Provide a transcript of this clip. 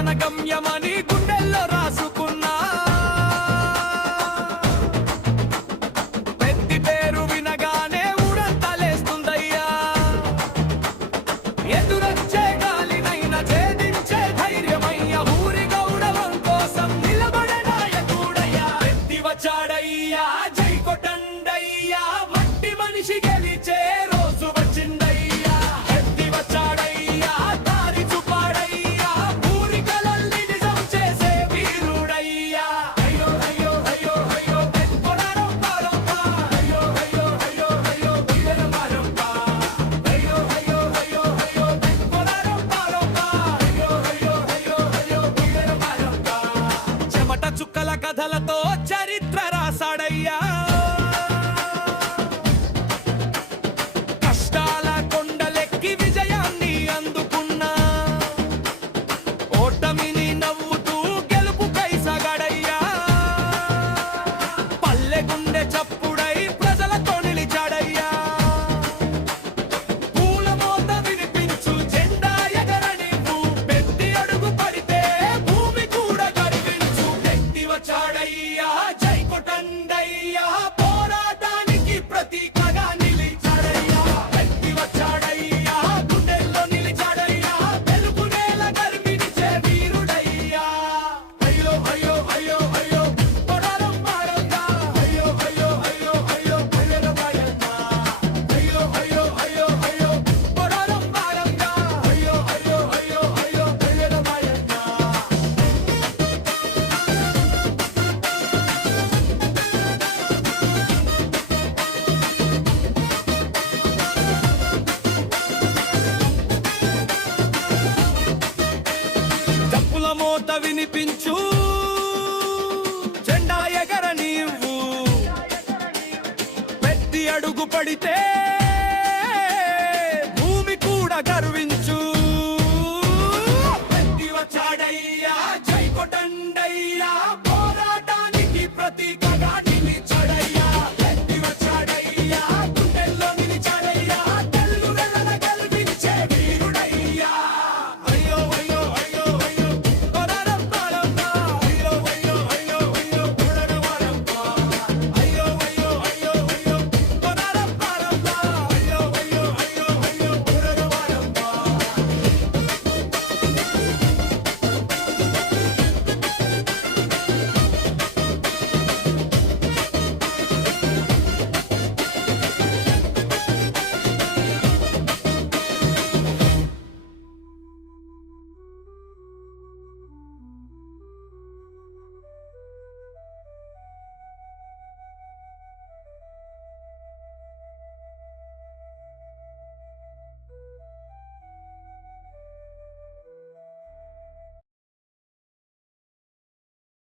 తన గమ్యమని గుండెల్లో రాసుకున్నా పెద్ది పేరు వినగానే ఊరంతలేస్తుందయ్యా ఎదురొచ్చే గాలినైనా ఛేదించే ధైర్యమయ్య ఊరి గౌరవం కోసం నిలబడే నాయకుడయ్యా పెద్ది వచ్చాడయ్యా జై కొట్టండయ్యా మట్టి మనిషి గెలిచే రోజు వచ్చిందయ్యా పెద్ది వచ్చాడయ్యా దారి చూపాడయ్యా ఊరి కలల్ని నిజం చేసే వీరుడయ్యా అయ్యో అయ్యో అయ్యో అయ్యో పెట్టుకోడారం పారంపా అయ్యో అయ్యో అయ్యో అయ్యో వీర పారంపా అయ్యో అయ్యో అయ్యో అయ్యో పెట్టుకోడారం పారంపా అయ్యో అయ్యో అయ్యో అయ్యో వీర పారంపా చెమట చుక్కల కథలతో చరిత్ర రాసాడయ్యా కష్టాల కొండలెక్కి విజయాన్ని అందుకున్నా ఓటమిని నవ్వుతూ గెలుపుకై సాగాడయ్యా పల్లె గుండె చప్పుడై ప్రజలతో నిలిచాడయ్యా పూల మోత వినిపించు జెండా ఎగరనివ్వు పెద్ది అడుగు పడితే భూమి కూడా కరిగించు పెద్ది వచ్చాడయ్యా జై కొట్టండయ్యా పోరాటానికి ప్రతీకగా నిలిచాడయ్యా పెద్ది వచ్చాడయ్యా గుండెల్లో నిలిచాడయ్యా తెలుగు నేల గర్వించే వీరుడయ్యా అయ్యో అయ్యో అయ్యో అయ్యో కొడారం మారంగా అయ్యో అయ్యో అయ్యో అయ్యో వీర బాయన్న అయ్యో అయ్యో అయ్యో అయ్యో కొడారం మారంగా అయ్యో అయ్యో అయ్యో అయ్యో వీర బాయన్న డప్పుల మోత వినిపించు జెండా ఎగరనివ్వు పెద్ది అడుగు పడితే